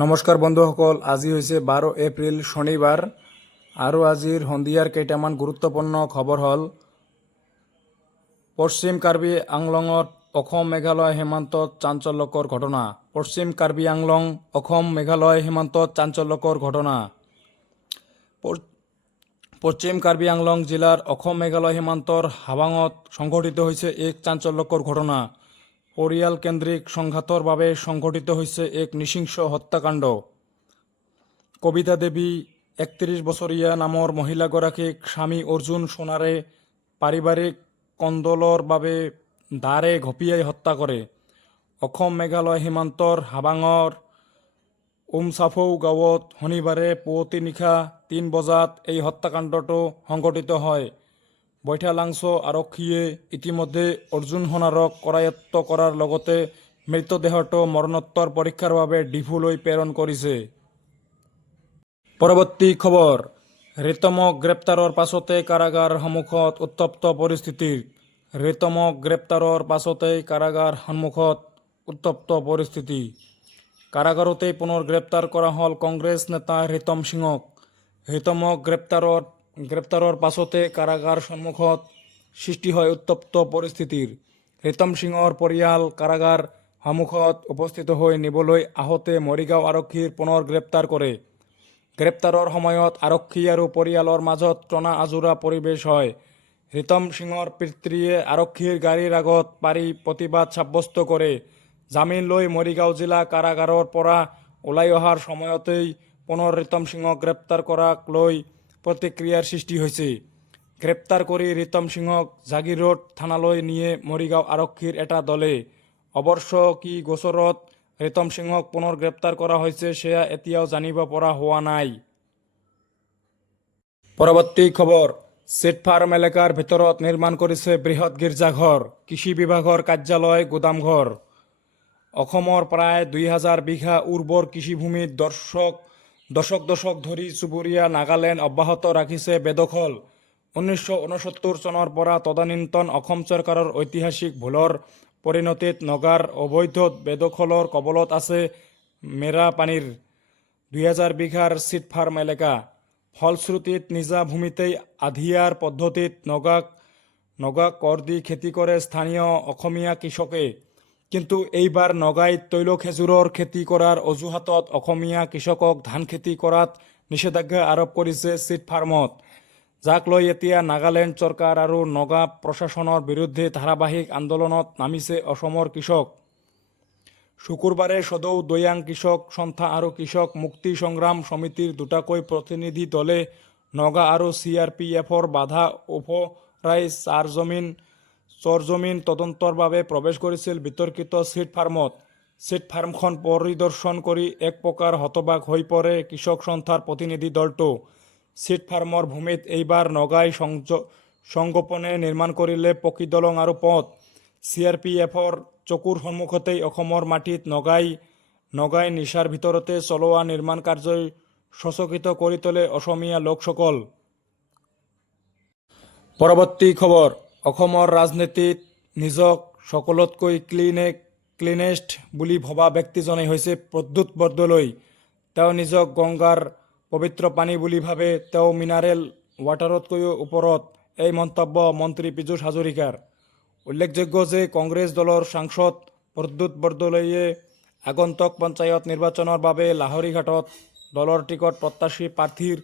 নমস্কাৰ বন্ধুসকল, আজি হৈছে 12 এপ্ৰিল শনিবাৰ আৰু আজিৰ সন্ধিয়াৰ কেইটামান গুৰুত্বপূৰ্ণ খবৰ হ'ল পশ্চিম কাৰ্বি আংলঙত অসম মেঘালয় সীমান্তত চাঞ্চল্যকৰ ঘটনা। পশ্চিম কাৰ্বি আংলং অসম মেঘালয় সীমান্তত চাঞ্চল্যকৰ ঘটনা। পশ্চিম কাৰ্বি আংলং জিলাৰ অসম মেঘালয় সীমান্তৰ হাৱাঙত সংঘটিত হৈছে এক চাঞ্চল্যকৰ ঘটনা। পৰিয়ালকেন্দ্ৰিক সংঘাতৰ বাবে সংঘটিত হৈছে এক নৃশংস হত্যাকাণ্ড। কবিতা দেৱী ৩১ বছৰীয়া নামৰ মহিলাগৰাকীক স্বামী অৰ্জুন সোণাৰে পাৰিবাৰিক কন্দলৰ বাবে দাৰে ঘপিয়াই হত্যা কৰে। অসম মেঘালয় সীমান্তৰ হাৱাঙৰ উমছাফৌ গাঁৱত শনিবাৰে পুৱতি নিশা ৩ বজাত এই হত্যাকাণ্ডটো সংঘটিত হয়। বৈঠালাংছ আৰক্ষীয়ে ইতিমধ্যে অৰ্জুন সোণাৰক কৰায়ত্ব কৰাৰ লগতে মৃতদেহটো মৰণোত্তৰ পৰীক্ষাৰ বাবে ডিফুলৈ প্ৰেৰণ কৰিছে। পৰৱৰ্তী খবৰ, ৰিতমক গ্ৰেপ্তাৰৰ পাছতে কাৰাগাৰ সন্মুখত উত্তপ্ত পৰিস্থিতি। ৰিতমক গ্ৰেপ্তাৰৰ পাছতেই কাৰাগাৰ সন্মুখত উত্তপ্ত পৰিস্থিতি। কাৰাগাৰতেই পুনৰ গ্ৰেপ্তাৰ কৰা হ'ল কংগ্ৰেছ নেতা ৰিতম সিঙক। ৰিতমক গ্ৰেপ্তাৰৰ পাছতে কাৰাগাৰ সন্মুখত সৃষ্টি হয় উত্তপ্ত পৰিস্থিতিৰ। ৰিতম সিঙৰ পৰিয়াল কাৰাগাৰ সন্মুখত উপস্থিত হৈ নিবলৈ আহোঁতে মৰিগাঁও আৰক্ষীৰ পুনৰ গ্ৰেপ্তাৰ কৰে। গ্ৰেপ্তাৰৰ সময়ত আৰক্ষী আৰু পৰিয়ালৰ মাজত টনা আজোৰা পৰিৱেশ হয়। ৰিতম সিঙৰ পিতৃয়ে আৰক্ষীৰ গাড়ীৰ আগত পাৰি প্ৰতিবাদ সাব্যস্ত কৰে। জামিন লৈ মৰিগাঁও জিলা কাৰাগাৰৰ পৰা ওলাই অহাৰ সময়তেই পুনৰ ৰিতম সিঙক গ্ৰেপ্তাৰ কৰাক লৈ প্ৰতিক্ৰিয়াৰ সৃষ্টি হৈছে। গ্ৰেপ্তাৰ কৰি ৰিতম সিঙক জাগিৰোড থানালৈ নিয়ে মৰিগাঁও আৰক্ষীৰ এটা দলে। অৱশ্য কি গোচৰত ৰিতম সিঙক পুনৰ গ্ৰেপ্তাৰ কৰা হৈছে সেয়া এতিয়াও জানিব পৰা হোৱা নাই। পৰৱৰ্তী খবৰ, চিটফাৰ্ম এলেকাৰ ভিতৰত নিৰ্মাণ কৰিছে বৃহৎ গীৰ্জাঘৰ, কৃষি বিভাগৰ কাৰ্যালয়, গুদামঘৰ। অসমৰ প্ৰায় ২,০০০ বিঘা উৰ্বৰ কৃষিভূমিত দশক ধৰি চুবুৰীয়া নাগালেণ্ড অব্যাহত ৰাখিছে বেদখল। ১৯৬৯ চনৰ পৰা তদানীন্তন অসম চৰকাৰৰ ঐতিহাসিক ভুলৰ পৰিণতিত নগাৰ অবৈধ বেদখলৰ কবলত আছে মেৰাপানীৰ ২,০০০ বিঘাৰ চিটফাৰ্ম এলেকা। ফলশ্ৰুতিত নিজা ভূমিতেই আধিয়াৰ পদ্ধতিত নগাক কৰ দি খেতি কৰে স্থানীয় অসমীয়া কৃষকে। কিন্তু এইবাৰ নগাইত তৈল খেজুৰৰ খেতি কৰাৰ অজুহাতত অসমীয়া কৃষকক ধান খেতি কৰাত নিষেধাজ্ঞা আৰোপ কৰিছে চিটফাৰ্মত, যাক লৈ এতিয়া নাগালেণ্ড চৰকাৰ আৰু নগা প্ৰশাসনৰ বিৰুদ্ধে ধাৰাবাহিক আন্দোলনত নামিছে অসমৰ কৃষক। শুকুৰবাৰে সদৌ দৈয়াং কৃষক সন্থা আৰু কৃষক মুক্তি সংগ্ৰাম সমিতিৰ দুটাকৈ প্ৰতিনিধি দলে নগা আৰু CRPFৰ বাধা উফৰাই চৰজমিন তদন্তৰ বাবে প্ৰৱেশ কৰিছিল বিতৰ্কিত চিটফাৰ্মত। চিটফাৰ্মখন পৰিদৰ্শন কৰি এক প্ৰকাৰ হতবাক হৈ পৰে কৃষক সন্থাৰ প্ৰতিনিধি দলটো। চিটফাৰ্মৰ ভূমিত এইবাৰ নগাই সংগোপনে নিৰ্মাণ কৰিলে পকী দলং আৰু পথ। CRPFৰ চকুৰ সন্মুখতেই অসমৰ মাটিত নগাই নিচাৰ ভিতৰতে চলোৱা নিৰ্মাণ কাৰ্যই সচকিত কৰি তোলে অসমীয়া লোকসকল। পৰৱৰ্তী খবৰ, অসমৰ ৰাজনীতিত নিজক সকলোতকৈ ক্লিনেষ্ট বুলি ভবা ব্যক্তিজনেই হৈছে প্ৰদ্যুৎ বৰদলৈ। তেওঁ নিজক গংগাৰ পবিত্ৰ পানী বুলি ভাবে। তেওঁ মিনাৰেল ৱাটাৰতকৈও ওপৰত, এই মন্তব্য মন্ত্ৰী পীযুষ হাজৰিকাৰ। উল্লেখযোগ্য যে কংগ্ৰেছ দলৰ সাংসদ প্ৰদ্যুৎ বৰদলৈয়ে আগন্তুক পঞ্চায়ত নিৰ্বাচনৰ বাবে লাহৰীঘাটত দলৰ টিকট প্ৰত্যাশী প্ৰাৰ্থীৰ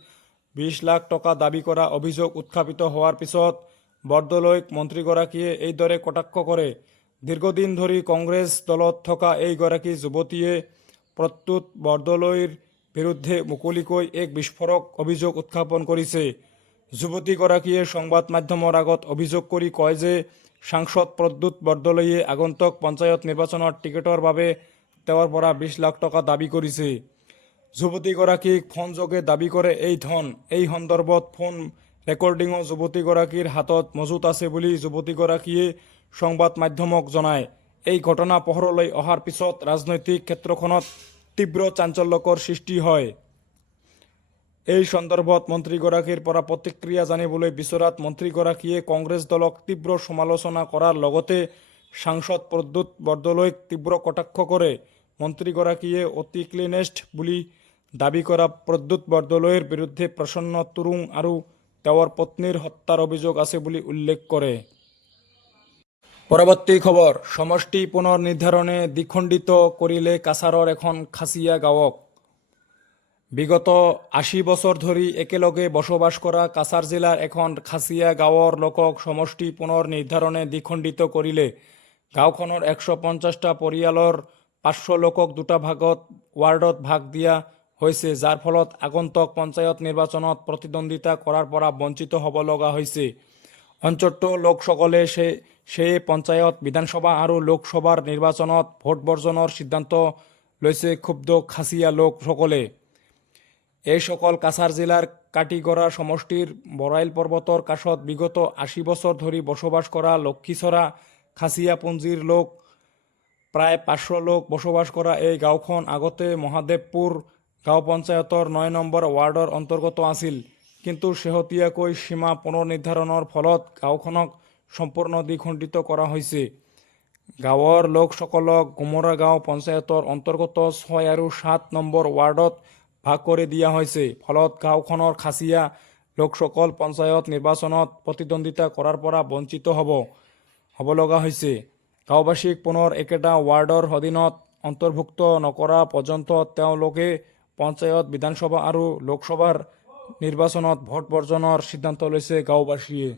২০ লাখ টকা দাবী কৰা অভিযোগ উত্থাপিত হোৱাৰ পিছত বৰদলৈক মন্ত্ৰীগৰাকীয়ে এইদৰে কটাক্ষ কৰে। দীৰ্ঘদিন ধৰি কংগ্ৰেছ দলত থকা এইগৰাকী যুৱতীয়ে প্ৰদ্যুৎ বৰদলৈৰ বিৰুদ্ধে মুকলিকৈ এক বিস্ফোৰক অভিযোগ উত্থাপন কৰিছে। যুৱতীগৰাকীয়ে সংবাদ মাধ্যমৰ আগত অভিযোগ কৰি কয় যে সাংসদ প্ৰদ্যুৎ বৰদলৈয়ে আগন্তুক পঞ্চায়ত নিৰ্বাচনৰ টিকটৰ বাবে তেওঁৰ পৰা ২০ লাখ টকা দাবী কৰিছে। যুৱতীগৰাকীক ফোনযোগে দাবী কৰে এই ধন। এই সন্দৰ্ভত ফোন ৰেকৰ্ডিঙো যুৱতীগৰাকীৰ হাতত মজুত আছে বুলি যুৱতীগৰাকীয়ে সংবাদ মাধ্যমক জনায়। এই ঘটনা পোহৰলৈ অহাৰ পিছত ৰাজনৈতিক ক্ষেত্ৰখনত তীব্ৰ চাঞ্চল্যকৰ সৃষ্টি হয়। এই সন্দৰ্ভত মন্ত্ৰীগৰাকীৰ পৰা প্ৰতিক্ৰিয়া জানিবলৈ বিচৰাত মন্ত্ৰীগৰাকীয়ে কংগ্ৰেছ দলক তীব্ৰ সমালোচনা কৰাৰ লগতে সাংসদ প্ৰদ্যুৎ বৰদলৈক তীব্ৰ কটাক্ষ কৰে। মন্ত্ৰীগৰাকীয়ে অতি ক্লিনেষ্ট বুলি দাবী কৰা প্ৰদ্যুৎ বৰদলৈৰ বিৰুদ্ধে প্ৰসন্ন তুৰুং আৰু তেওঁৰ পত্নীৰ হত্যাৰ অভিযোগ আছে বুলি উল্লেখ কৰে। পৰৱৰ্তী খবৰ, সমষ্টি পুনৰ নিৰ্ধাৰণে দ্বিখণ্ডিত কৰিলে কাছাৰৰ এখন খাচীয়া গাঁৱক। বিগত ৮০ বছৰ ধৰি একেলগে বসবাস কৰা কাছাৰ জিলাৰ এখন খাচীয়া গাঁৱৰ লোকক সমষ্টি পুনৰ নিৰ্ধাৰণে দ্বিখণ্ডিত কৰিলে। গাঁওখনৰ ১৫০টা পৰিয়ালৰ ৫০০ লোকক দুটা ৱাৰ্ডত ভাগ দিয়া হৈছে, যাৰ ফলত আগন্তুক পঞ্চায়ত নিৰ্বাচনত প্ৰতিদ্বন্দ্বিতা কৰাৰ পৰা বঞ্চিত হ'ব লগা হৈছে। অঞ্চলটোৰ লোকসকলে সেয়ে পঞ্চায়ত, বিধানসভা আৰু লোকসভাৰ নিৰ্বাচনত ভোট বৰ্জনৰ সিদ্ধান্ত লৈছে ক্ষুব্ধ খাচীয়া লোকসকলে। এইসকল কাছাৰ জিলাৰ কাটিগড়া সমষ্টিৰ বৰাইল পৰ্বতৰ কাষত বিগত ৮০ বছৰ ধৰি বসবাস কৰা লক্ষীচৰা খাচীয়াপঞ্জীৰ লোক। প্ৰায় ৫০০ লোক বসবাস কৰা এই গাঁওখন আগতে মহাদেৱপুৰ গাঁও পঞ্চায়তৰ ৯ নম্বৰ ৱাৰ্ডৰ অন্তৰ্গত আছিল, কিন্তু শেহতীয়াকৈ সীমা পুনৰ্নিৰ্ধাৰণৰ ফলত গাঁওখনক সম্পূৰ্ণ দ্বিখণ্ডিত কৰা হৈছে। গাঁৱৰ লোকসকলক গুমৰা গাঁও পঞ্চায়তৰ অন্তৰ্গত ৬ আৰু ৭ নম্বৰ ৱাৰ্ডত ভাগ কৰি দিয়া হৈছে, ফলত গাঁওখনৰ খাচীয়া লোকসকল পঞ্চায়ত নিৰ্বাচনত প্ৰতিদ্বন্দ্বিতা কৰাৰ পৰা বঞ্চিত হ'ব লগা হৈছে। গাঁওবাসীক পুনৰ একেটা ৱাৰ্ডৰ অধীনত অন্তৰ্ভুক্ত নকৰা পৰ্যন্ত তেওঁলোকে পঞ্চায়ত, বিধানসভা আৰু লোকসভাৰ নিৰ্বাচনত ভোট বৰ্জনৰ সিদ্ধান্ত লৈছে গাঁওবাসীয়ে।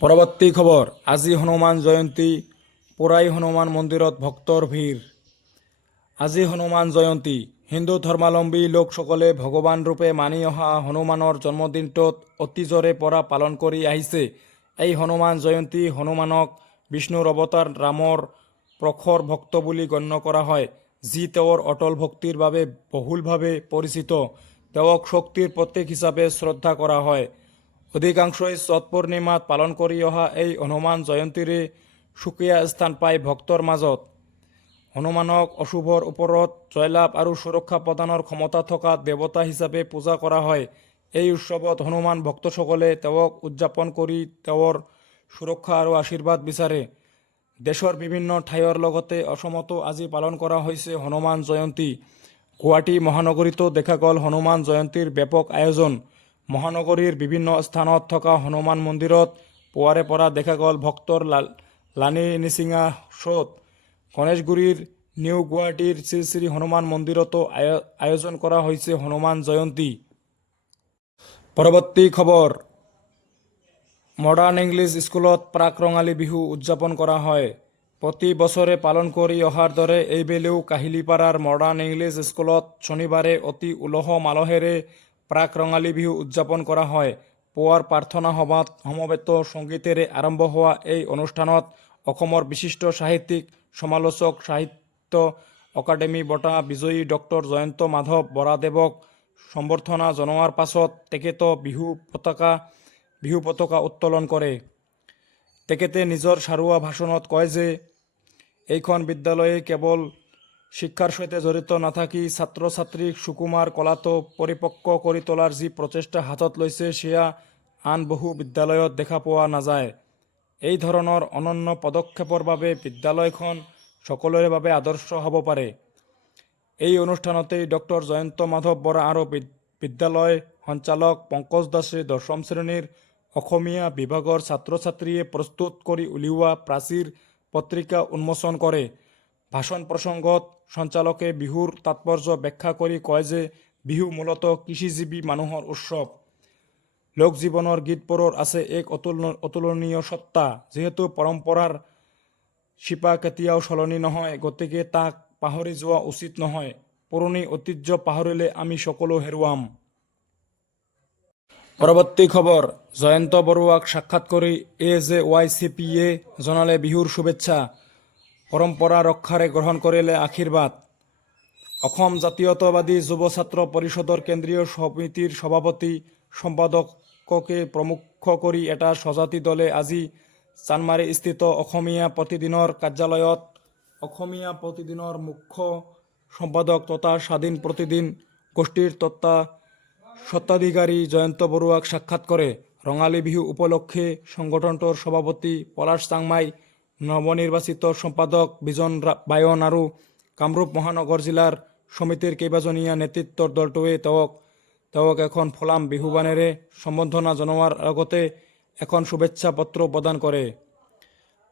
পৰৱৰ্তী খবৰ, আজি হনুমান জয়ন্তী, পুৰাই হনুমান মন্দিৰত ভক্তৰ ভিৰ। আজি হনুমান জয়ন্তী। হিন্দু ধৰ্মাৱলম্বী লোকসকলে ভগৱান ৰূপে মানি অহা হনুমানৰ জন্মদিনটোত অতীজৰে পৰা পালন কৰি আহিছে। এই হনুমান জয়ন্তী হনুমানক বিষ্ণুৰ অৱতাৰ ৰামৰ প্ৰখৰ ভক্ত বুলি গণ্য কৰা হয়, যি তেওঁৰ অটল ভক্তিৰ বাবে বহুলভাৱে পৰিচিত। তেওঁক শক্তিৰ প্ৰতীক হিচাপে শ্ৰদ্ধা কৰা হয়। অধিকাংশই চ'ত পূৰ্ণিমাত পালন কৰি অহা এই হনুমান জয়ন্তীৰে সুকীয়া স্থান পায় ভক্তৰ মাজত। হনুমানক অশুভৰ ওপৰত জয়লাভ আৰু সুৰক্ষা প্ৰদানৰ ক্ষমতা থকা দেৱতা হিচাপে পূজা কৰা হয়। এই উৎসৱত হনুমান ভক্তসকলে তেওঁক উদযাপন কৰি তেওঁৰ সুৰক্ষা আৰু আশীৰ্বাদ বিচাৰে। দেশৰ বিভিন্ন ঠাইৰ লগতে অসমতো আজি পালন কৰা হৈছে হনুমান জয়ন্তী। গুৱাহাটী মহানগৰীতো দেখা গ'ল হনুমান জয়ন্তীৰ ব্যাপক আয়োজন। মহানগৰীৰ বিভিন্ন স্থানত থকা হনুমান মন্দিৰত পুৱাৰে পৰা দেখা গ'ল ভক্তৰ লানি নিচিঙা স্ৰোত। গণেশগুৰিৰ নিউ গুৱাহাটীৰ শ্ৰী শ্ৰী হনুমান মন্দিৰতো আয়োজন কৰা হৈছে হনুমান জয়ন্তী। পৰৱৰ্তী খবৰ, মডাৰ্ণ ইংলিছ স্কুলত প্ৰাক ৰঙালী বিহু উদযাপন কৰা হয়। প্ৰতি বছৰে পালন কৰি অহাৰ দৰে এইবেলিও কাহিলীপাৰাৰ মডাৰ্ণ ইংলিছ স্কুলত শনিবাৰে অতি উলহ মালহেৰে প্ৰাক ৰঙালী বিহু উদযাপন কৰা হয়। পুৱাৰ প্ৰাৰ্থনা সভাত সমবেত সংগীতেৰে আৰম্ভ হোৱা এই অনুষ্ঠানত অসমৰ বিশিষ্ট সাহিত্যিক, সমালোচক, সাহিত্য অকাডেমি বঁটা বিজয়ী ডক্টৰ জয়ন্ত মাধৱ বৰাদেৱক সম্বৰ্ধনা জনোৱাৰ পাছত তেখেতে বিহু পতাকা উত্তোলন কৰে। তেখেতে নিজৰ সাৰুৱা ভাষণত কয় যে এইখন বিদ্যালয়ে কেৱল শিক্ষাৰ সৈতে জড়িত নাথাকি ছাত্ৰ ছাত্ৰীক সুকুমাৰ কলাটো পৰিপক্ক কৰি তোলাৰ যি প্ৰচেষ্টা হাতত লৈছে সেয়া আন বহু বিদ্যালয়ত দেখা পোৱা নাযায়। এই ধৰণৰ অনন্য পদক্ষেপৰ বাবে বিদ্যালয়খন সকলোৰে বাবে আদৰ্শ হ'ব পাৰে। এই অনুষ্ঠানতেই ডক্টৰ জয়ন্ত মাধৱ বৰা আৰু বিদ্যালয় সঞ্চালক পংকজ দাসে ১০ম শ্ৰেণীৰ অসমীয়া বিভাগৰ ছাত্ৰ ছাত্ৰীয়ে প্ৰস্তুত কৰি উলিওৱা প্ৰাচীৰ পত্ৰিকা উন্মোচন কৰে। ভাষণ প্ৰসংগত সঞ্চালকে বিহুৰ তাৎপৰ্য ব্যাখ্যা কৰি কয় যে বিহু মূলতঃ কৃষিজীৱী মানুহৰ উৎসৱ। লোকজীৱনৰ গীতবোৰৰ আছে এক অতুলনীয় সত্তা। যিহেতু পৰম্পৰাৰ শিপা কেতিয়াও সলনি নহয়, গতিকে তাক পাহৰি যোৱা উচিত নহয়। পুৰণি ঐতিহ্য পাহৰিলে আমি সকলো হেৰুৱাম। পৰৱৰ্তী খবৰ, জয়ন্ত বৰুৱাক সাক্ষাৎ কৰি AJYCPয়ে জনালে বিহুৰ শুভেচ্ছা। পৰম্পৰা ৰক্ষাৰে গ্ৰহণ কৰিলে আশীৰ্বাদ। অসম জাতীয়তাবাদী যুৱ ছাত্ৰ পৰিষদৰ কেন্দ্ৰীয় সমিতিৰ সভাপতি সম্পাদককে প্ৰমুখ কৰি এটা স্বজাতি দলে আজি চানমাৰীস্থিত অসমীয়া প্ৰতিদিনৰ কাৰ্যালয়ত অসমীয়া প্ৰতিদিনৰ মুখ্য সম্পাদক তথা স্বাধীন প্ৰতিদিন গোষ্ঠীৰ স্বত্বাধিকাৰী জয়ন্ত বৰুৱাক সাক্ষাৎ কৰে। ৰঙালী বিহু উপলক্ষে সংগঠনটোৰ সভাপতি পলাশ চাংমাই, নৱনিৰ্বাচিত সম্পাদক বিজন বায়ন আৰু কামৰূপ মহানগৰ জিলাৰ সমিতিৰ কেইবাজনীয়া নেতৃত্বৰ দলটোৱে তেওঁক এখন ফলাম বিহুৱানেৰে সম্বৰ্ধনা জনোৱাৰ লগতে এখন শুভেচ্ছা পত্ৰ প্ৰদান কৰে।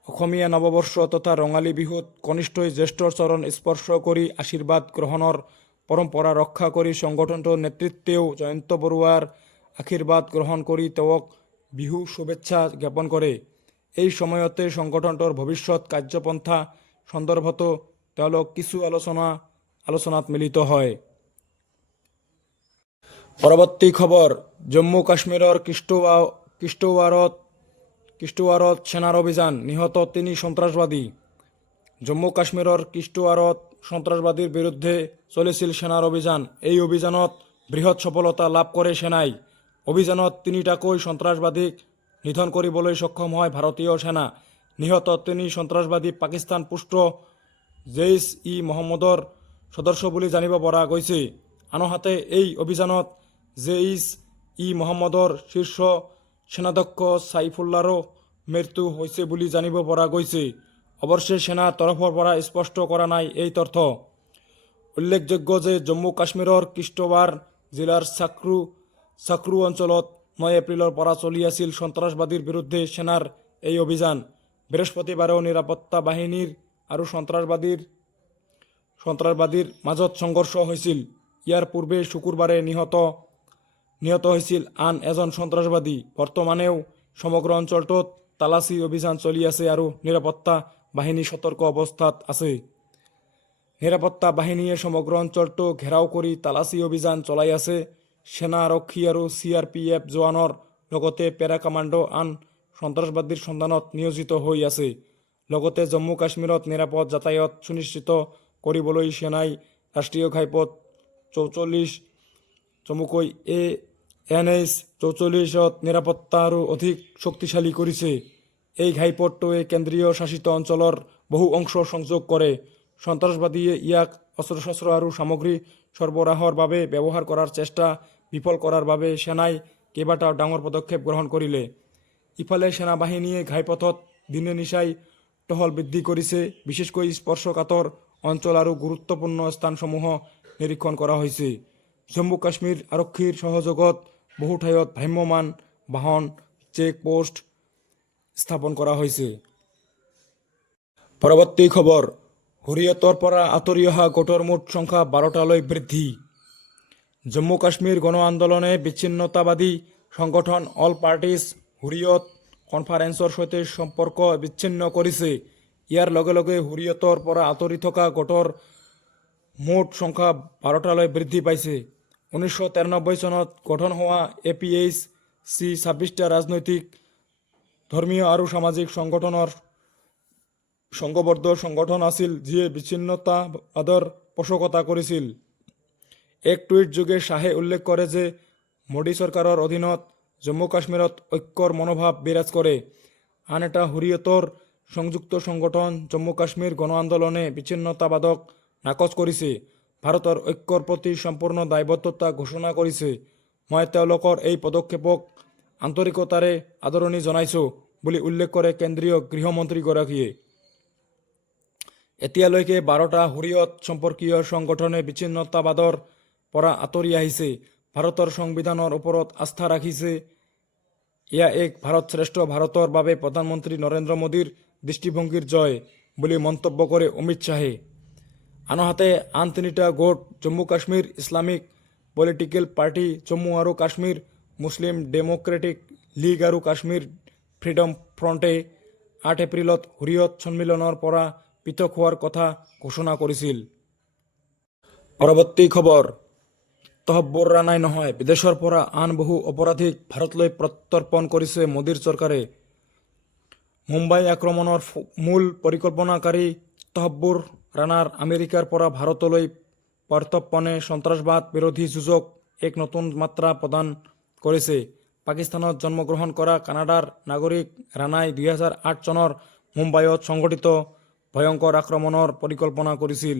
অসমীয়া নৱবৰ্ষ তথা ৰঙালী বিহুত কনিষ্ঠই জ্যেষ্ঠৰ চৰণ স্পৰ্শ কৰি আশীৰ্বাদ গ্ৰহণৰ পৰম্পৰা ৰক্ষা কৰি সংগঠনটোৰ নেতৃত্বেও জয়ন্ত বৰুৱাৰ আশীৰ্বাদ গ্ৰহণ কৰি তেওঁক বিহু শুভেচ্ছা জ্ঞাপন কৰে। এই সময়তে সংগঠনটোৰ ভৱিষ্যত কাৰ্যপন্থা সন্দৰ্ভতো তেওঁলোক কিছু আলোচনাত মিলিত হয়। পৰৱৰ্তী খবৰ, জম্মু কাশ্মীৰৰ কিশ্বৱাৰত সেনাৰ অভিযান, নিহত 3 সন্ত্ৰাসবাদী। জম্মু কাশ্মীৰৰ কিশ্বৱাৰত সন্ত্ৰাসবাদীৰ বিৰুদ্ধে চলিছিল সেনাৰ অভিযান। এই অভিযানত বৃহৎ সফলতা লাভ কৰে সেনাই। অভিযানত 3টাকৈ সন্ত্ৰাসবাদীক নিধন কৰিবলৈ সক্ষম হয় ভাৰতীয় সেনা। নিহত 3 সন্ত্ৰাসবাদী পাকিস্তান পুষ্ট জেইছ-ই-মহম্মদৰ সদস্য বুলি জানিব পৰা গৈছে। আনহাতে এই অভিযানত জেইছ-ই-মহম্মদৰ শীৰ্ষ সেনাধ্যক্ষ ছাইফুল্লাৰো মৃত্যু হৈছে বুলি জানিব পৰা গৈছে। অৱশ্যে সেনাৰ তৰফৰ পৰা স্পষ্ট কৰা নাই এই তথ্য। উল্লেখযোগ্য যে জম্মু কাশ্মীৰৰ কিশ্বৱাৰ জিলাৰ চাক্ৰু অঞ্চলত 9 এপ্ৰিলৰ পৰা চলি আছিল সন্ত্ৰাসবাদীৰ বিৰুদ্ধে সেনাৰ এই অভিযান। বৃহস্পতিবাৰেও নিৰাপত্তা বাহিনীৰ আৰু সন্ত্ৰাসবাদীৰ মাজত সংঘৰ্ষ হৈছিল। ইয়াৰ পূৰ্বে শুকুৰবাৰে নিহত হৈছিল আন এজন সন্ত্ৰাসবাদী। বৰ্তমানেও সমগ্ৰ অঞ্চলটোত তালাচী অভিযান চলি আছে আৰু নিৰাপত্তা বাহিনী সতৰ্ক অৱস্থাত আছে। নিৰাপত্তা বাহিনীয়ে সমগ্ৰ অঞ্চলটো ঘেৰাও কৰি তালাচী অভিযান চলাই আছে। সেনা, আৰক্ষী আৰু CRPF জোৱানৰ লগতে পেৰা কামাণ্ডো আন সন্ত্ৰাসবাদীৰ সন্ধানত নিয়োজিত হৈ আছে। লগতে জম্মু কাশ্মীৰত নিৰাপদ যাতায়াত সুনিশ্চিত কৰিবলৈ সেনাই ৰাষ্ট্ৰীয় ঘাইপথ 44 চমুকৈ NH-44ত নিৰাপত্তা আৰু অধিক শক্তিশালী কৰিছে। এই ঘাইপথটোৱে কেন্দ্ৰীয় শাসিত অঞ্চলৰ বহু অংশ সংযোগ কৰে। সন্ত্ৰাসবাদীয়ে ইয়াক অস্ত্ৰ-শস্ত্ৰ আৰু সামগ্ৰী সৰবৰাহৰ বাবে ব্যৱহাৰ কৰাৰ চেষ্টা বিফল কৰাৰ বাবে সেনাই কেইবাটাও ডাঙৰ পদক্ষেপ গ্ৰহণ কৰিলে। ইফালে সেনাবাহিনীয়ে ঘাইপথত দিনে নিশাই টহল বৃদ্ধি কৰিছে। বিশেষকৈ স্পৰ্শকাতৰ অঞ্চল আৰু গুৰুত্বপূৰ্ণ স্থানসমূহ নিৰীক্ষণ কৰা হৈছে। জম্মু কাশ্মীৰ আৰক্ষীৰ সহযোগত বহু ঠাইত ভ্ৰাম্যমাণ বাহন চেক পোষ্ট স্থাপন কৰা হৈছে। পৰৱৰ্তী খবৰ, হুৰিয়তৰ পৰা আঁতৰি অহা গোটৰ মুঠ সংখ্যা 12টালৈ বৃদ্ধি। জম্মু কাশ্মীৰ গণ আন্দোলনে বিচ্ছিন্নতাবাদী সংগঠন অল পাৰ্টিজ হুৰিয়ত কনফাৰেন্সৰ সৈতে সম্পৰ্ক বিচ্ছিন্ন কৰিছে। ইয়াৰ লগে লগে হুৰিয়তৰ পৰা আঁতৰি থকা গোটৰ মুঠ সংখ্যা 12টালৈ বৃদ্ধি পাইছে। 1993 চনত গঠন হোৱা APHC 26টা ৰাজনৈতিক, ধৰ্মীয় আৰু সামাজিক সংগঠনৰ সংঘবদ্ধ সংগঠন আছিল যিয়ে বিচ্ছিন্নতাবাদৰ পোষকতা কৰিছিল। এক টুইট যোগে শ্বাহে উল্লেখ কৰে যে মোদী চৰকাৰৰ অধীনত জম্মু কাশ্মীৰত ঐক্যৰ মনোভাৱ বিৰাজ কৰে। আন এটা হুৰিয়তৰ সংযুক্ত সংগঠন জম্মু কাশ্মীৰ গণ আন্দোলনে বিচ্ছিন্নতাবাদক নাকচ কৰিছে, ভাৰতৰ ঐক্যৰ প্ৰতি সম্পূৰ্ণ দায়বদ্ধতা ঘোষণা কৰিছে। মই তেওঁলোকৰ এই পদক্ষেপক আন্তৰিকতাৰে আদৰণি জনাইছোঁ বুলি উল্লেখ কৰে কেন্দ্ৰীয় গৃহমন্ত্ৰীগৰাকীয়ে। এতিয়ালৈকে 12টা হুৰিয়ত সম্পৰ্কীয় সংগঠনে বিচ্ছিন্নতাবাদৰ পৰা আঁতৰি আহিছে, ভাৰতৰ সংবিধানৰ ওপৰত আস্থা ৰাখিছে। এয়া এক ভাৰত শ্ৰেষ্ঠ ভাৰতৰ বাবে প্ৰধানমন্ত্ৰী নৰেন্দ্ৰ মোদীৰ দৃষ্টিভংগীৰ জয় বুলি মন্তব্য কৰে অমিত শ্বাহে। আনহাতে আন 3টা গোট Jammu Kashmir Islamic political party, Jammu আৰু কাশ্মীৰ মুছলিম ডেম'ক্ৰেটিক লীগ আৰু কাশ্মীৰ ফ্ৰীডম ফ্ৰণ্টে 8 এপ্ৰিলত হুৰিয়ত সন্মিলনৰ পৰা পৃথক হোৱাৰ কথা ঘোষণা কৰিছিল। পৰৱৰ্তী খবৰ, তহব্বুৰ ৰাণাই নহয়, বিদেশৰ পৰা আন বহু অপৰাধীক ভাৰতলৈ প্ৰত্যৰ্পণ কৰিছে মোদীৰ চৰকাৰে। মুম্বাই আক্ৰমণৰ মূল পৰিকল্পনাকাৰী তহব্বুৰ ৰাণাৰ আমেৰিকাৰ পৰা ভাৰতলৈ প্ৰত্যৰ্পণে সন্ত্ৰাসবাদ বিৰোধী যুঁজক এক নতুন মাত্ৰা প্ৰদান কৰিছে। পাকিস্তানত জন্মগ্ৰহণ কৰা কানাডাৰ নাগৰিক ৰাণাই 2008 চনৰ মুম্বাইত সংঘটিত ভয়ংকৰ আক্ৰমণৰ পৰিকল্পনা কৰিছিল,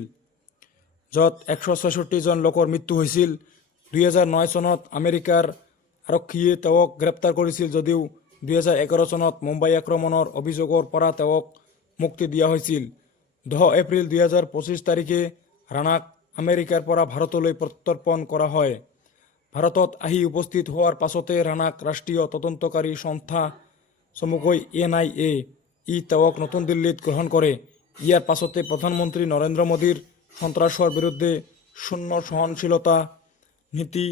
য'ত 166 জন লোকৰ মৃত্যু হৈছিল। 2009 চনত আমেৰিকাৰ আৰক্ষীয়ে তেওঁক গ্ৰেপ্তাৰ কৰিছিল যদিও 2011 চনত মুম্বাই আক্ৰমণৰ অভিযোগৰ পৰা তেওঁক মুক্তি দিয়া হৈছিল। 10 এপ্ৰিল 2025 তাৰিখে ৰাণাক আমেৰিকাৰ পৰা ভাৰতলৈ প্ৰত্যৰ্পণ কৰা হয়। ভাৰতত আহি উপস্থিত হোৱাৰ পাছতে ৰাণাক ৰাষ্ট্ৰীয় তদন্তকাৰী সংস্থা চমুকৈ NIA তেওঁক নতুন দিল্লীত গ্ৰহণ কৰে। ইয়াৰ পাছতে প্ৰধানমন্ত্ৰী নৰেন্দ্ৰ মোদীৰ সন্ত্ৰাসৰ বিৰুদ্ধে শূন্য সহনশীলতা নীতি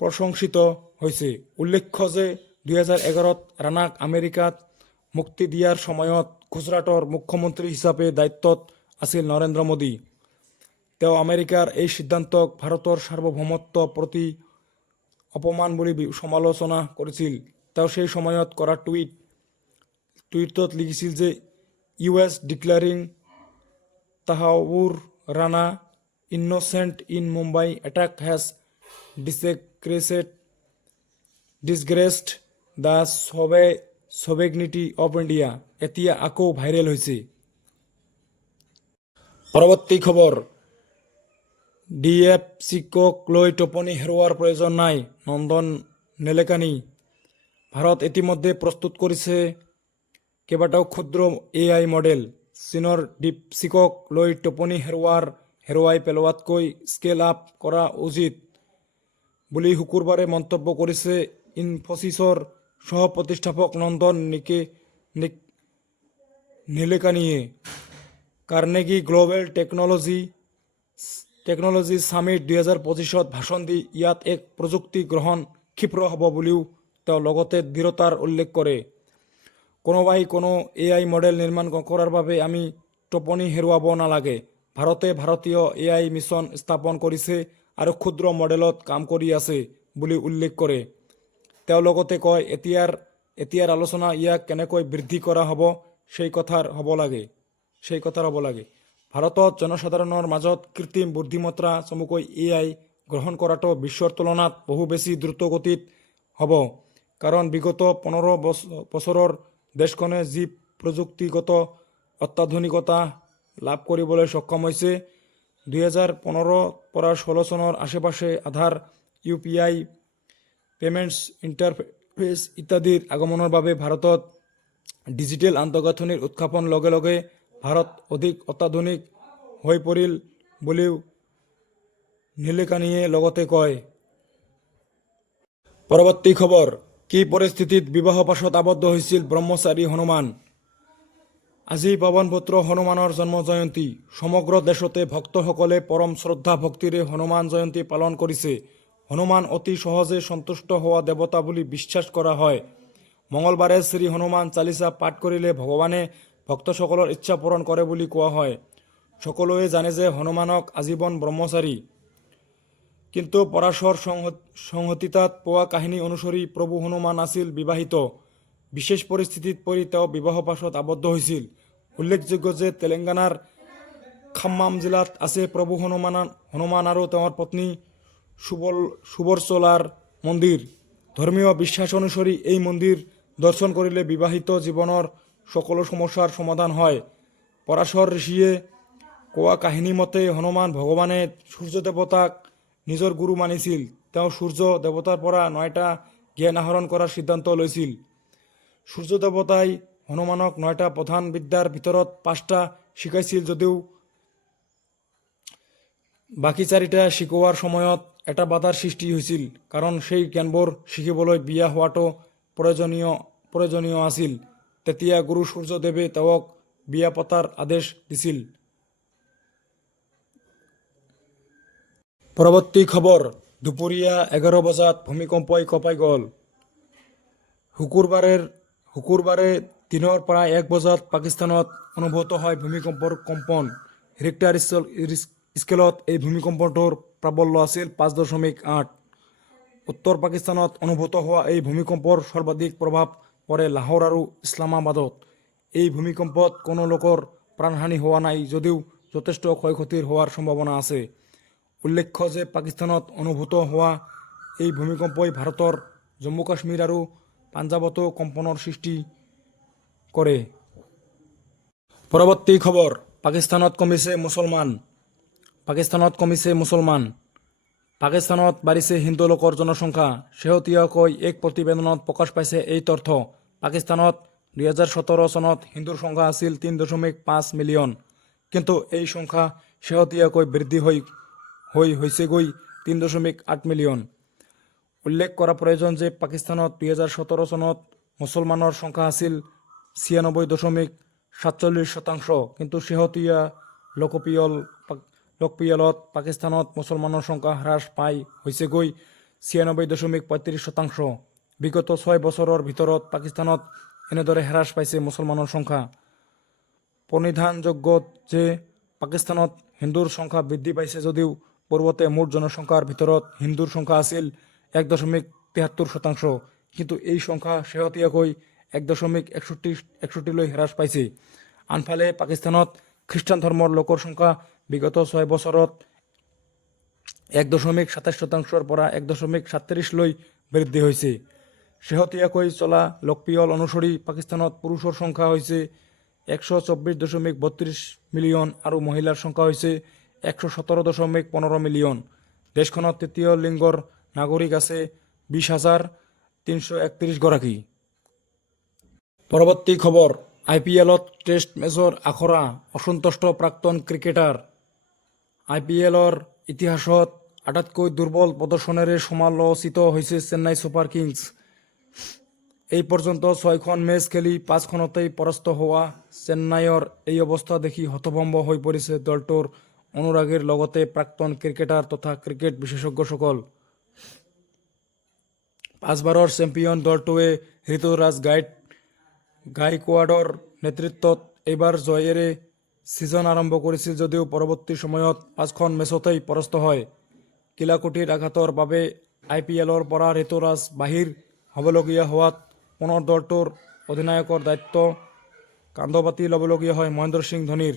প্ৰশংসিত হৈছে। উল্লেখ্য যে 2011ত ৰাণাক আমেৰিকাত মুক্তি দিয়াৰ সময়ত গুজৰাটৰ মুখ্যমন্ত্ৰী হিচাপে দায়িত্বত আছিল নৰেন্দ্ৰ মোদী। তেওঁ আমেৰিকাৰ এই সিদ্ধান্তক ভাৰতৰ সাৰ্বভৌমত্বৰ প্ৰতি অপমান বুলি সমালোচনা কৰিছিল। তেওঁ সেই সময়ত কৰা টুইটত লিখিছিল যে US declaring Tahawwur Rana innocent in Mumbai attack has disgraced the sovereignty of India এতিয়া আকৌ ভাইৰেল হৈছে। পৰৱৰ্তী খবৰ, DFCক লৈ টোপনি হেৰুৱাৰ প্ৰয়োজন নাই, নন্দন নিলেকানি। ভাৰত ইতিমধ্যে প্ৰস্তুত কৰিছে কেইবাটাও ক্ষুদ্ৰ AI মডেল। চীনৰ DeepSeekক লৈ টোপনি হেৰুৱাই পেলোৱাতকৈ স্কেল আপ কৰা উচিত বুলি শুকুৰবাৰে মন্তব্য কৰিছে ইনফোচিছৰ সহ-প্ৰতিষ্ঠাপক নন্দন নিলেকানিয়ে। কাৰ্নেগী গ্ল'বেল টেকন'লজি ছামিট 2025ত ভাষণ দি ইয়াত এক প্ৰযুক্তি গ্ৰহণ ক্ষীপ্ৰ হ'ব বুলিও তেওঁ লগতে দৃঢ়তাৰ উল্লেখ কৰে। কোনোবাই কোনো AI মডেল নিৰ্মাণ কৰাৰ বাবে আমি টোপনি হেৰুৱাব নালাগে। ভাৰতে ভাৰতীয় AI মিছন স্থাপন কৰিছে আৰু ক্ষুদ্ৰ মডেলত কাম কৰি আছে বুলি উল্লেখ কৰে। তেওঁ লগতে কয়, এতিয়াৰ আলোচনা ইয়াক কেনেকৈ বৃদ্ধি কৰা হ'ব সেই কথাৰ হ'ব লাগে। ভাৰতত জনসাধাৰণৰ মাজত কৃত্ৰিম বুদ্ধিমত্তা চমুকৈ AI গ্ৰহণ কৰাটো বিশ্বৰ তুলনাত বহু বেছি দ্ৰুতগতিত হ'ব। কাৰণ বিগত 15 বছৰৰ দেশখনে যি প্ৰযুক্তিগত অত্যাধুনিকতা লাভ কৰিবলৈ সক্ষম হৈছে, 2015 পৰা 16 চনৰ আশে-পাশে আধাৰ UPI পেমেণ্টছ ইণ্টাৰফেচ ইত্যাদিৰ আগমনৰ বাবে ভাৰতত ডিজিটেল আন্তঃগাঁথনিৰ উত্থাপন লগে লগে ভাৰত অধিক অত্যাধুনিক হৈ পৰিল বুলিও নিলেকানিয়ে লগতে কয়। পৰৱৰ্তী খবৰ, কি পৰিস্থিতিত বিবাহ পাশত আবদ্ধ হৈছিল ব্ৰহ্মচাৰী হনুমান? আজি পাৱনপুত্ৰ হনুমানৰ জন্ম জয়ন্তী। সমগ্ৰ দেশতে ভক্তসকলে পৰম শ্ৰদ্ধা ভক্তিৰে হনুমান জয়ন্তী পালন কৰিছে। হনুমান অতি সহজে সন্তুষ্ট হোৱা দেৱতা বুলি বিশ্বাস কৰা হয়। মঙলবাৰে শ্ৰী হনুমান চালিচা পাঠ কৰিলে ভগৱানে ভক্তসকলৰ ইচ্ছা পূৰণ কৰে বুলি কোৱা হয়। সকলোৱে জানে যে হনুমানক আজীৱন ব্ৰহ্মচাৰী। কিন্তু পৰাশৰ সংহিতাত পোৱা কাহিনী অনুসৰি প্ৰভু হনুমান আছিল বিবাহিত। বিশেষ পৰিস্থিতিত পৰি তেওঁ বিবাহ পাশত আবদ্ধ হৈছিল। উল্লেখযোগ্য যে তেলেংগানাৰ খাম্মাম জিলাত আছে প্ৰভু হনুমান আৰু তেওঁৰ পত্নী সুবৰ্চলাৰ মন্দিৰ। ধৰ্মীয় বিশ্বাস অনুসৰি এই মন্দিৰ দৰ্শন কৰিলে বিবাহিত জীৱনৰ সকলো সমস্যাৰ সমাধান হয়। পৰাশৰ ঋষিয়ে কোৱা কাহিনী মতে হনুমান ভগৱানে সূৰ্য দেৱতাক নিজৰ গুৰু মানিছিল। তেওঁ সূৰ্য দেৱতাৰ পৰা 9টা জ্ঞান আহৰণ কৰাৰ সিদ্ধান্ত লৈছিল। সূৰ্য দেৱতাই হনুমানক 9টা প্ৰধান বিদ্যাৰ ভিতৰত 5টা শিকাইছিল যদিও বাকী 4টা শিকোৱাৰ সময়ত এটা বাধাৰ সৃষ্টি হৈছিল। কাৰণ সেই জ্ঞানবোৰ শিকিবলৈ বিয়া হোৱাটো প্ৰয়োজনীয় আছিল। তেতিয়া গুৰু সূৰ্যদেৱে তেওঁক বিয়া পতাৰ আদেশ দিছিল। পৰৱৰ্তী খবৰ, দুপৰীয়া 11 বজাত ভূমিকম্পই কঁপাই গ'ল। শুকুৰবাৰে দিনৰ প্ৰায় 1 বজাত পাকিস্তানত অনুভূত হয় ভূমিকম্পৰ কম্পন। ৰিক্টাৰ স্কেলত এই ভূমিকম্পটোৰ প্ৰাবল্য আছিল 5.8। উত্তৰ পাকিস্তানত অনুভূত হোৱা এই ভূমিকম্পৰ সৰ্বাধিক প্ৰভাৱ পৰে লাহোৰ আৰু ইছলামাবাদত। এই ভূমিকম্পত কোনো লোকৰ প্ৰাণহানি হোৱা নাই যদিও যথেষ্ট ক্ষয়ক্ষতিৰ হোৱাৰ সম্ভাৱনা আছে। উল্লেখ্য যে পাকিস্তানত অনুভূত হোৱা এই ভূমিকম্পই ভাৰতৰ জম্মু কাশ্মীৰ আৰু পাঞ্জাৱতো কম্পনৰ সৃষ্টি কৰে। পৰৱৰ্তী খবৰ, পাকিস্তানত কমিছে মুছলমান। পাকিস্তানত বাঢ়িছে হিন্দু লোকৰ জনসংখ্যা। শেহতীয়াকৈ এক প্ৰতিবেদনত প্ৰকাশ পাইছে এই তথ্য। পাকিস্তানত 2017 চনত হিন্দুৰ সংখ্যা আছিল 3.5 মিলিয়ন, কিন্তু এই সংখ্যা শেহতীয়াকৈ বৃদ্ধি হৈছেগৈ 3.8 মিলিয়ন। উল্লেখ কৰা প্ৰয়োজন যে পাকিস্তানত 2017 চনত মুছলমানৰ সংখ্যা আছিল 96.47%, কিন্তু শেহতীয়া লোকপিয়লত পাকিস্তানত মুছলমানৰ সংখ্যা হ্ৰাস পাই হৈছেগৈ 96.35%। বিগত 6 বছৰৰ ভিতৰত পাকিস্তানত এনেদৰে হ্ৰাস পাইছে মুছলমানৰ সংখ্যা। প্ৰণিধানযোগ্য যে পাকিস্তানত হিন্দুৰ সংখ্যা বৃদ্ধি পাইছে যদিও পূৰ্বতে মুঠ জনসংখ্যাৰ ভিতৰত হিন্দুৰ সংখ্যা আছিল 1.73%, কিন্তু এই সংখ্যা শেহতীয়াকৈ 1.61লৈ হ্ৰাস পাইছে। আনফালে পাকিস্তানত খ্ৰীষ্টান ধৰ্মৰ লোকৰ সংখ্যা বিগত 6 বছৰত 1.27%ৰ পৰা 1.37লৈ বৃদ্ধি হৈছে। শেহতীয়াকৈ চলা লোকপিয়ল অনুসৰি পাকিস্তানত পুৰুষৰ সংখ্যা হৈছে 124.32 মিলিয়ন আৰু মহিলাৰ সংখ্যা হৈছে 117.15 মিলিয়ন। দেশখনত তৃতীয় লিংগৰ নাগৰিক আছে 20,331 গৰাকী। পৰৱৰ্তী খবৰ, IPLত টেষ্ট মেচৰ আখৰা, অসন্তুষ্ট প্ৰাক্তন ক্ৰিকেটাৰ। IPLৰ ইতিহাসত আটাইতকৈ দুৰ্বল প্ৰদৰ্শনেৰে সমালোচিত হৈছে চেন্নাই ছুপাৰ কিংছ। এই পৰ্যন্ত 6খন মেচ খেলি 5খনতেই পৰাস্ত হোৱা চেন্নাইৰ এই অৱস্থা দেখি হতভম্ব হৈ পৰিছে দলটোৰ অনুৰাগীৰ লগতে প্ৰাক্তন ক্ৰিকেটাৰ তথা ক্ৰিকেট বিশেষজ্ঞসকল। 5বাৰৰ চেম্পিয়ন দলটোৱে ঋতুৰাজ গাইকোৱাডৰ নেতৃত্বত এইবাৰ জয়েৰে ছিজন আৰম্ভ কৰিছিল যদিও পৰৱৰ্তী সময়ত 5খন মেচতেই পৰাস্ত হয়। কিলাকুটিৰ আঘাতৰ বাবে IPLৰ পৰা ঋতুৰাজ বাহিৰ হ'বলগীয়া হোৱাত পুনৰ দলটোৰ অধিনায়কৰ দায়িত্ব কান্ধপাতি ল'বলগীয়া হয় মহেন্দ্ৰ সিং ধোনীৰ।